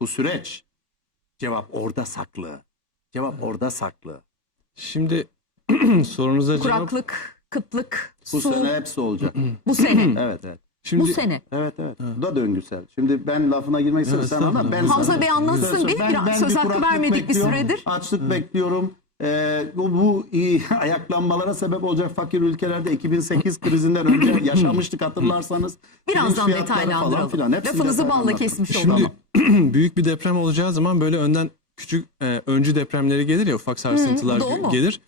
bu süreç. Cevap orada saklı. Cevap orada saklı. Şimdi sorunuza cevap. Kuraklık, kıtlık, Bu su sene hepsi olacak. bu sene. evet evet. Şimdi bu sene. Evet evet. Bu da döngüsel. Şimdi ben lafına girmek Evet, istemiyorum ama ben. Hamza Bey anlatsın bir. ben söz bir hakkı vermedik bir bekliyorum, süredir. Açlık bekliyorum. Ee, bu, bu iyi ayaklanmalara sebep olacak fakir ülkelerde 2008 krizinden önce yaşamıştık hatırlarsanız. Birazdan detaylandıralım. falan filan, Lafınızı balla kesmiş Şimdi oldum. büyük bir deprem olacağı zaman böyle önden küçük e, öncü depremleri gelir ya ufak sarsıntılar mu? gelir.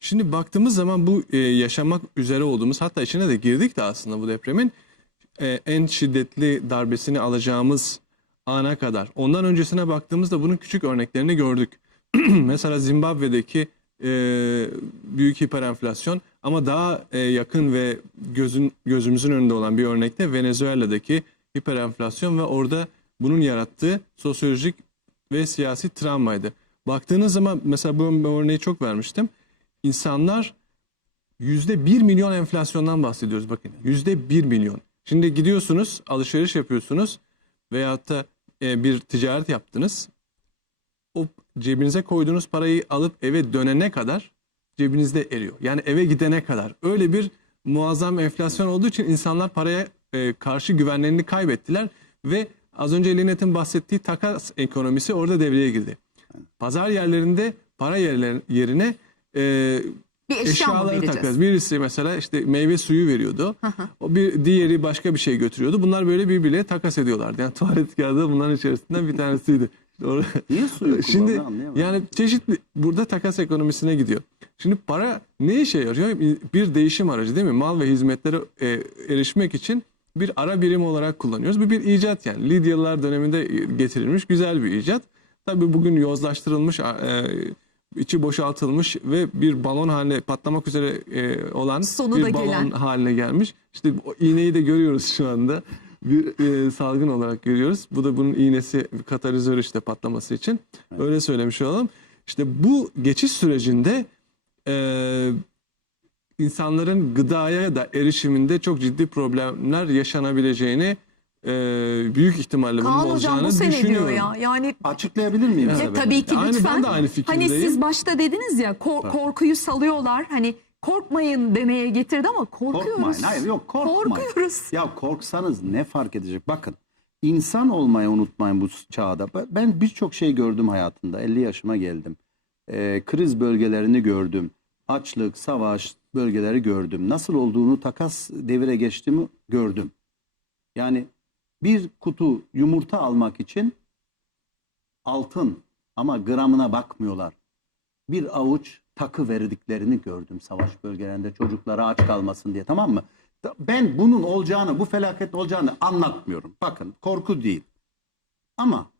Şimdi baktığımız zaman bu e, yaşamak üzere olduğumuz hatta içine de girdik de aslında bu depremin e, en şiddetli darbesini alacağımız ana kadar. Ondan öncesine baktığımızda bunun küçük örneklerini gördük. Mesela Zimbabwe'deki e, büyük hiperenflasyon ama daha e, yakın ve gözün gözümüzün önünde olan bir örnekte Venezuela'daki hiperenflasyon ve orada bunun yarattığı sosyolojik ve siyasi travmaydı. Baktığınız zaman mesela bu örneği çok vermiştim. İnsanlar yüzde bir milyon enflasyondan bahsediyoruz bakın. Yüzde bir milyon. Şimdi gidiyorsunuz alışveriş yapıyorsunuz veyahut da e, bir ticaret yaptınız. O cebinize koyduğunuz parayı alıp eve dönene kadar cebinizde eriyor. Yani eve gidene kadar. Öyle bir muazzam enflasyon olduğu için insanlar paraya e, karşı güvenlerini kaybettiler ve az önce Linet'in bahsettiği takas ekonomisi orada devreye girdi. Pazar yerlerinde para yerler, yerine e, Bir eşya eşyaları takas. Birisi mesela işte meyve suyu veriyordu. o bir diğeri başka bir şey götürüyordu. Bunlar böyle birbirleriyle takas ediyorlardı. Yani tuvalet kağıdı bunların içerisinden bir tanesiydi. Doğru. Niye suyu Şimdi anlayamadım. yani çeşitli burada takas ekonomisine gidiyor. Şimdi para ne işe yarıyor? Bir değişim aracı değil mi? Mal ve hizmetlere e, erişmek için bir ara birim olarak kullanıyoruz. Bu bir icat yani. Lidyalılar döneminde getirilmiş güzel bir icat. Tabii bugün yozlaştırılmış, e, içi boşaltılmış ve bir balon haline patlamak üzere e, olan Sonu bir da balon gelen. haline gelmiş. İşte o iğneyi de görüyoruz şu anda. Bir e, salgın olarak görüyoruz. Bu da bunun iğnesi katalizör işte patlaması için. Öyle söylemiş olalım. İşte bu geçiş sürecinde e, insanların gıdaya da erişiminde çok ciddi problemler yaşanabileceğini e, büyük ihtimalle bunun Kaan Hocam olacağını bu sene düşünüyorum. diyor ya. Yani Açıklayabilir miyim? Ya, sebebini? tabii ki Aynı, ben lütfen. de aynı fikirdeyim. Hani siz başta dediniz ya kor- korkuyu salıyorlar. Hani korkmayın demeye getirdi ama korkuyoruz. Korkmayın. Hayır yok korkmayın. Korkuyoruz. Ya korksanız ne fark edecek? Bakın insan olmayı unutmayın bu çağda. Ben- birçok şey gördüm hayatımda. 50 yaşıma geldim. Ee, kriz bölgelerini gördüm. Açlık, savaş bölgeleri gördüm. Nasıl olduğunu takas devire geçtiğimi gördüm. Yani bir kutu yumurta almak için altın ama gramına bakmıyorlar. Bir avuç takı verdiklerini gördüm savaş bölgelerinde çocuklara aç kalmasın diye tamam mı? Ben bunun olacağını, bu felaket olacağını anlatmıyorum. Bakın korku değil. Ama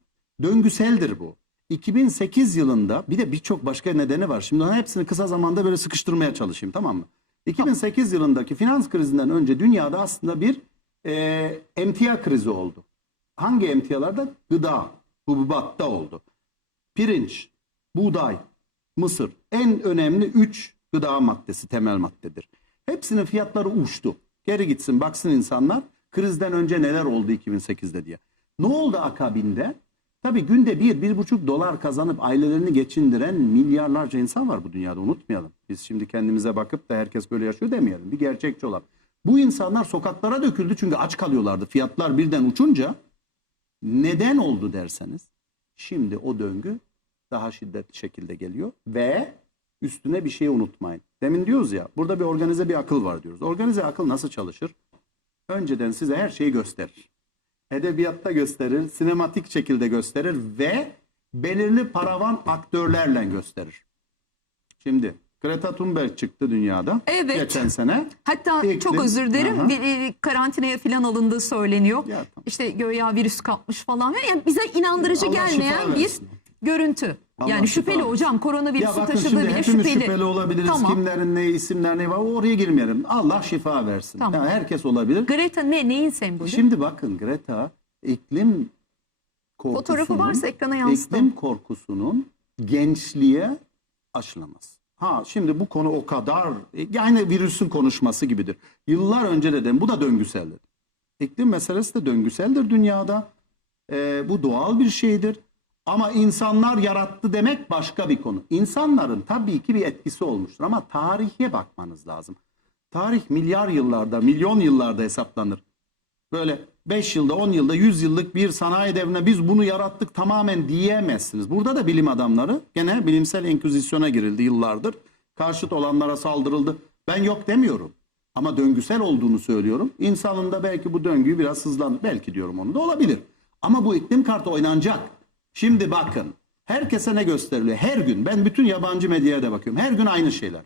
döngüseldir bu. 2008 yılında bir de birçok başka nedeni var. Şimdi hepsini kısa zamanda böyle sıkıştırmaya çalışayım tamam mı? 2008 yılındaki finans krizinden önce dünyada aslında bir e, emtia krizi oldu. Hangi emtialarda? Gıda, hububatta oldu. Pirinç, buğday, mısır en önemli 3 gıda maddesi temel maddedir. Hepsinin fiyatları uçtu. Geri gitsin baksın insanlar krizden önce neler oldu 2008'de diye. Ne oldu akabinde? Tabii günde bir, bir buçuk dolar kazanıp ailelerini geçindiren milyarlarca insan var bu dünyada unutmayalım. Biz şimdi kendimize bakıp da herkes böyle yaşıyor demeyelim. Bir gerçekçi olan. Bu insanlar sokaklara döküldü çünkü aç kalıyorlardı. Fiyatlar birden uçunca neden oldu derseniz şimdi o döngü daha şiddetli şekilde geliyor ve üstüne bir şey unutmayın. Demin diyoruz ya burada bir organize bir akıl var diyoruz. Organize akıl nasıl çalışır? Önceden size her şeyi gösterir. Edebiyatta gösterir, sinematik şekilde gösterir ve belirli paravan aktörlerle gösterir. Şimdi Greta Thunberg çıktı dünyada Evet. geçen sene. Hatta İklim- çok özür dilerim Aha. bir, karantinaya falan alındığı söyleniyor. Ya, tamam. İşte göya virüs kapmış falan. Yani bize inandırıcı Allah gelmeyen bir. Görüntü. Allah yani şüpheli hocam Ya koronavirüsü bakın taşıdığı bile hepimiz şüpheli. şüpheli, olabiliriz. Tamam. Kimlerin ne isimler ne var oraya girmeyelim. Allah şifa versin. Tamam. Ya herkes olabilir. Greta ne neyin sembolü? Şimdi bakın Greta iklim korkusunun, Fotoğrafı varsa ekrana yansıtalım. iklim korkusunun gençliğe aşılaması. Ha şimdi bu konu o kadar yani virüsün konuşması gibidir. Yıllar önce dedim bu da döngüseldir. İklim meselesi de döngüseldir dünyada. Ee, bu doğal bir şeydir. Ama insanlar yarattı demek başka bir konu. İnsanların tabii ki bir etkisi olmuştur ama tarihe bakmanız lazım. Tarih milyar yıllarda, milyon yıllarda hesaplanır. Böyle 5 yılda, 10 yılda, 100 yıllık bir sanayi devrine biz bunu yarattık tamamen diyemezsiniz. Burada da bilim adamları gene bilimsel enküzisyona girildi yıllardır. Karşıt olanlara saldırıldı. Ben yok demiyorum. Ama döngüsel olduğunu söylüyorum. İnsanın da belki bu döngüyü biraz hızlandı. Belki diyorum onu da olabilir. Ama bu iklim kartı oynanacak. Şimdi bakın. Herkese ne gösteriliyor? Her gün ben bütün yabancı medyaya da bakıyorum. Her gün aynı şeyler.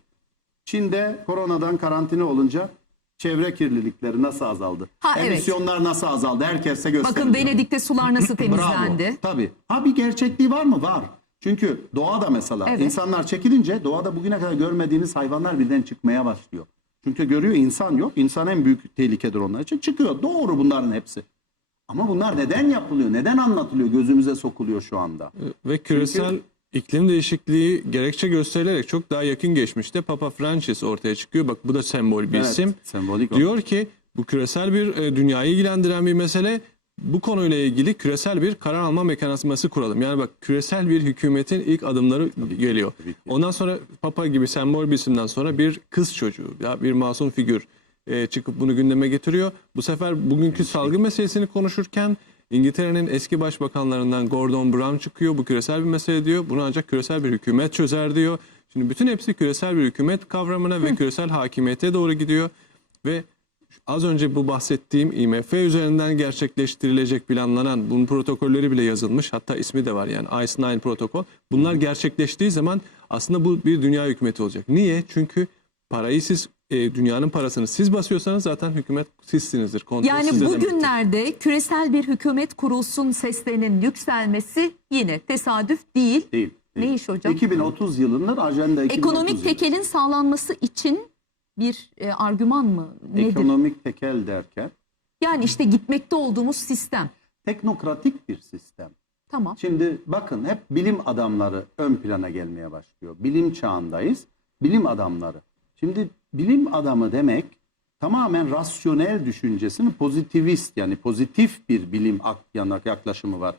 Çin'de koronadan karantina olunca çevre kirlilikleri nasıl azaldı? Ha, evet. Emisyonlar nasıl azaldı? Herkese gösteriliyor. Bakın Venedik'te sular nasıl temizlendi. Bravo. Tabii. Ha bir gerçekliği var mı? Var. Çünkü doğada mesela Evet. insanlar çekilince doğada bugüne kadar görmediğiniz hayvanlar birden çıkmaya başlıyor. Çünkü görüyor insan yok. İnsan en büyük tehlikedir onlar için. Çıkıyor. Doğru bunların hepsi. Ama bunlar neden yapılıyor? Neden anlatılıyor? Gözümüze sokuluyor şu anda. Ve küresel iklim değişikliği gerekçe gösterilerek çok daha yakın geçmişte Papa Francis ortaya çıkıyor. Bak bu da sembol bir Evet, isim. sembolik o. Diyor ki bu küresel bir e, dünyayı ilgilendiren bir mesele. Bu konuyla ilgili küresel bir karar alma mekanizması kuralım. Yani bak küresel bir hükümetin ilk adımları geliyor. tabii ki. Ondan sonra Papa gibi sembol bir isimden sonra bir kız çocuğu, ya bir masum figür e, çıkıp bunu gündeme getiriyor. Bu sefer bugünkü salgın meselesini konuşurken İngiltere'nin eski başbakanlarından Gordon Brown çıkıyor. Bu küresel bir mesele diyor. Bunu ancak küresel bir hükümet çözer diyor. Şimdi bütün hepsi küresel bir hükümet kavramına ve küresel hakimiyete doğru gidiyor. Ve az önce bu bahsettiğim IMF üzerinden gerçekleştirilecek planlanan bunun protokolleri bile yazılmış. Hatta ismi de var yani Ice Nine protokol. Bunlar gerçekleştiği zaman aslında bu bir dünya hükümeti olacak. Niye? Çünkü parayı siz e, dünyanın parasını siz basıyorsanız zaten hükümet sizsinizdir. Kontrol Yani sizde demektir. bugünlerde küresel bir hükümet kurulsun seslerinin yükselmesi yine tesadüf değil. Değil. Ne iş hocam? 2030 yılının ajanda 2030 Ekonomik yılı. tekelin sağlanması için bir e, argüman mı? Nedir? Ekonomik tekel derken Yani işte gitmekte olduğumuz sistem. teknokratik bir sistem. Tamam. Şimdi bakın hep bilim adamları ön plana gelmeye başlıyor. Bilim çağındayız. Bilim adamları. Şimdi bilim adamı demek tamamen rasyonel düşüncesini pozitivist yani pozitif bir bilim yaklaşımı var.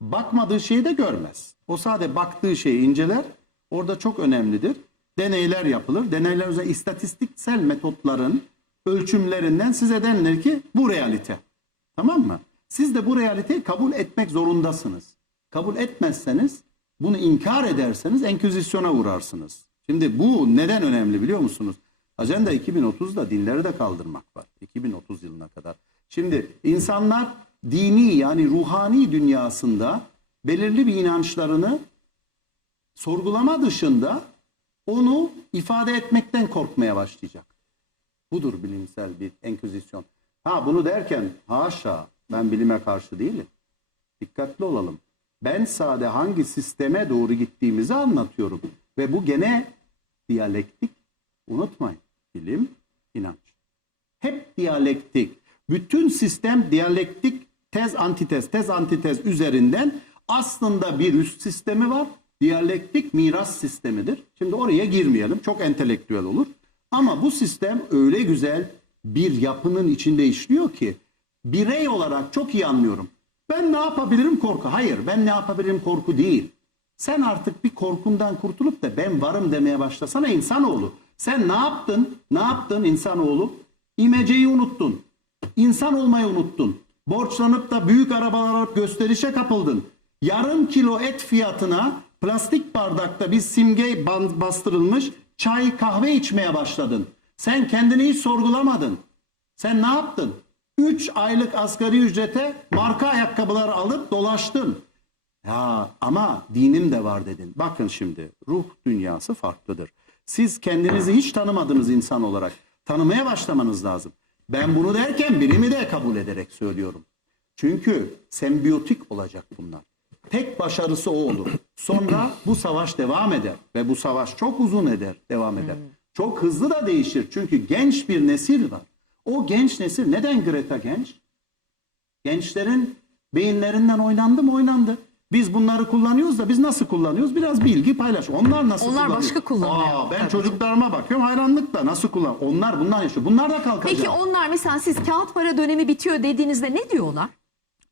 Bakmadığı şeyi de görmez. O sadece baktığı şeyi inceler. Orada çok önemlidir. Deneyler yapılır. Deneyler üzerine istatistiksel metotların ölçümlerinden size denilir ki bu realite. Tamam mı? Siz de bu realiteyi kabul etmek zorundasınız. Kabul etmezseniz, bunu inkar ederseniz enküzisyona uğrarsınız. Şimdi bu neden önemli biliyor musunuz? Ajanda 2030'da dinleri de kaldırmak var. 2030 yılına kadar. Şimdi insanlar dini yani ruhani dünyasında belirli bir inançlarını sorgulama dışında onu ifade etmekten korkmaya başlayacak. Budur bilimsel bir enküzisyon. Ha bunu derken haşa ben bilime karşı değilim. Dikkatli olalım. Ben sade hangi sisteme doğru gittiğimizi anlatıyorum. Ve bu gene diyalektik. Unutmayın. Bilim, inanç. Hep diyalektik. Bütün sistem diyalektik tez antitez, tez antitez üzerinden aslında bir üst sistemi var. Diyalektik miras sistemidir. Şimdi oraya girmeyelim. Çok entelektüel olur. Ama bu sistem öyle güzel bir yapının içinde işliyor ki birey olarak çok iyi anlıyorum. Ben ne yapabilirim korku? Hayır ben ne yapabilirim korku değil. Sen artık bir korkundan kurtulup da ben varım demeye başlasana insanoğlu. Sen ne yaptın? Ne yaptın insanoğlu? İmeceyi unuttun. İnsan olmayı unuttun. Borçlanıp da büyük arabalar alıp gösterişe kapıldın. Yarım kilo et fiyatına plastik bardakta bir simge bastırılmış çay kahve içmeye başladın. Sen kendini hiç sorgulamadın. Sen ne yaptın? 3 aylık asgari ücrete marka ayakkabılar alıp dolaştın. Ya ama dinim de var dedin. Bakın şimdi ruh dünyası farklıdır. Siz kendinizi hiç tanımadığınız insan olarak tanımaya başlamanız lazım. Ben bunu derken bilimi de kabul ederek söylüyorum. Çünkü sembiyotik olacak bunlar. Tek başarısı o olur. Sonra bu savaş devam eder ve bu savaş çok uzun eder, devam eder. Çok hızlı da değişir çünkü genç bir nesil var. O genç nesil neden Greta genç? Gençlerin beyinlerinden oynandı mı oynandı. Biz bunları kullanıyoruz da biz nasıl kullanıyoruz? Biraz bilgi paylaş. Onlar nasıl Onlar kullanıyor? başka kullanıyor. Aa, ben Tabii. çocuklarıma bakıyorum hayranlıkla nasıl kullan. Onlar bundan yaşıyor. Bunlar da kalkacak. Peki onlar mesela siz kağıt para dönemi bitiyor dediğinizde ne diyorlar?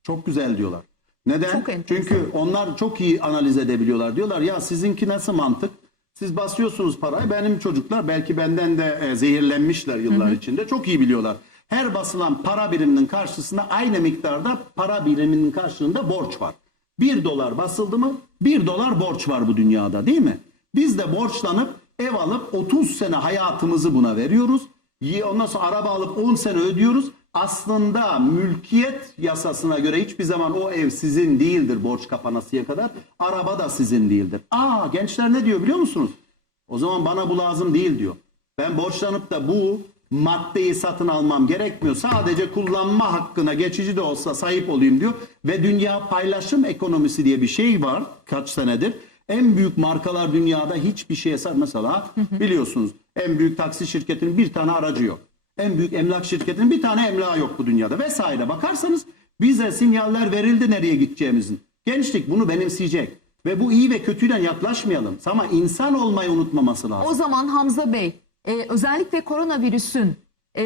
Çok güzel diyorlar. Neden? Çok enteresan. Çünkü onlar çok iyi analiz edebiliyorlar. Diyorlar ya sizinki nasıl mantık? Siz basıyorsunuz parayı. Benim çocuklar belki benden de e, zehirlenmişler yıllar içinde. Çok iyi biliyorlar. Her basılan para biriminin karşısında aynı miktarda para biriminin karşılığında borç var. Bir dolar basıldı mı bir dolar borç var bu dünyada değil mi? Biz de borçlanıp ev alıp 30 sene hayatımızı buna veriyoruz. Ondan sonra araba alıp 10 sene ödüyoruz. Aslında mülkiyet yasasına göre hiçbir zaman o ev sizin değildir borç kapanasıya kadar. Araba da sizin değildir. Aa gençler ne diyor biliyor musunuz? O zaman bana bu lazım değil diyor. Ben borçlanıp da bu maddeyi satın almam gerekmiyor. Sadece kullanma hakkına geçici de olsa sahip olayım diyor. Ve dünya paylaşım ekonomisi diye bir şey var kaç senedir. En büyük markalar dünyada hiçbir şeye sar. Mesela biliyorsunuz en büyük taksi şirketinin bir tane aracı yok. En büyük emlak şirketinin bir tane emlakı yok bu dünyada vesaire. Bakarsanız bize sinyaller verildi nereye gideceğimizin. Gençlik bunu benimseyecek. Ve bu iyi ve kötüyle yaklaşmayalım. Ama insan olmayı unutmaması lazım. O zaman Hamza Bey e, özellikle koronavirüsün e,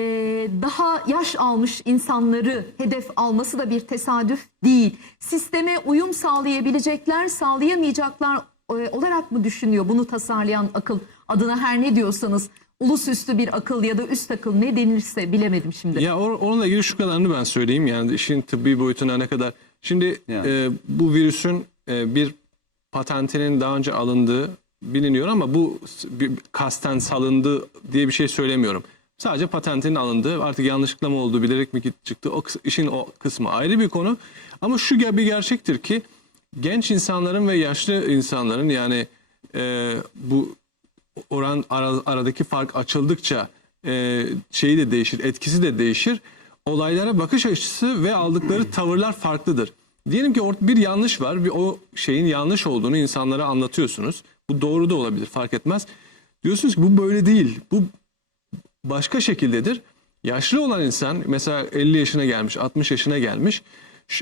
daha yaş almış insanları hedef alması da bir tesadüf değil. Sisteme uyum sağlayabilecekler, sağlayamayacaklar e, olarak mı düşünüyor bunu tasarlayan akıl adına her ne diyorsanız ulusüstü bir akıl ya da üst akıl ne denirse bilemedim şimdi. Ya or- onunla ilgili şu kadarını ben söyleyeyim yani işin tıbbi boyutuna ne kadar. Şimdi Yani. e, bu virüsün e, bir patentinin daha önce alındığı biliniyor ama bu kasten salındı diye bir şey söylemiyorum. Sadece patentinin alındığı artık yanlışlıkla mı oldu bilerek mi çıktı o işin o kısmı ayrı bir konu. Ama şu bir gerçektir ki genç insanların ve yaşlı insanların yani e, bu oran ara- aradaki fark açıldıkça e, şeyi de değişir, etkisi de değişir. Olaylara bakış açısı ve aldıkları tavırlar farklıdır. Diyelim ki bir yanlış var ve o şeyin yanlış olduğunu insanlara anlatıyorsunuz. Bu doğru da olabilir fark etmez. Diyorsunuz ki bu böyle değil. Bu başka şekildedir. Yaşlı olan insan mesela 50 yaşına gelmiş, 60 yaşına gelmiş.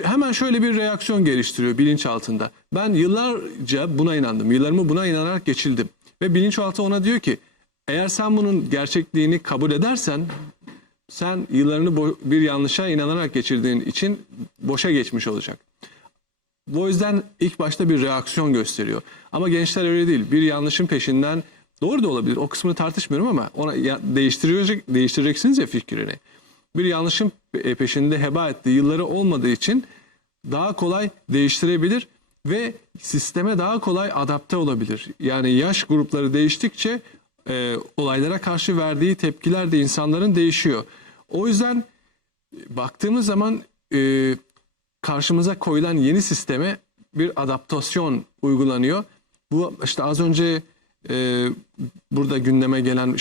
Hemen şöyle bir reaksiyon geliştiriyor bilinç altında. Ben yıllarca buna inandım. Yıllarımı buna inanarak geçildim. Ve bilinçaltı ona diyor ki eğer sen bunun gerçekliğini kabul edersen sen yıllarını bir yanlışa inanarak geçirdiğin için boşa geçmiş olacak. O yüzden ilk başta bir reaksiyon gösteriyor. Ama gençler öyle değil. Bir yanlışın peşinden doğru da olabilir. O kısmını tartışmıyorum ama ona değiştirecek değiştireceksiniz ya fikrini. Bir yanlışın pe- peşinde heba ettiği yılları olmadığı için daha kolay değiştirebilir ve sisteme daha kolay adapte olabilir. Yani yaş grupları değiştikçe e, olaylara karşı verdiği tepkiler de insanların değişiyor. O yüzden baktığımız zaman e, karşımıza koyulan yeni sisteme bir adaptasyon uygulanıyor. Bu işte az önce e, burada gündeme gelen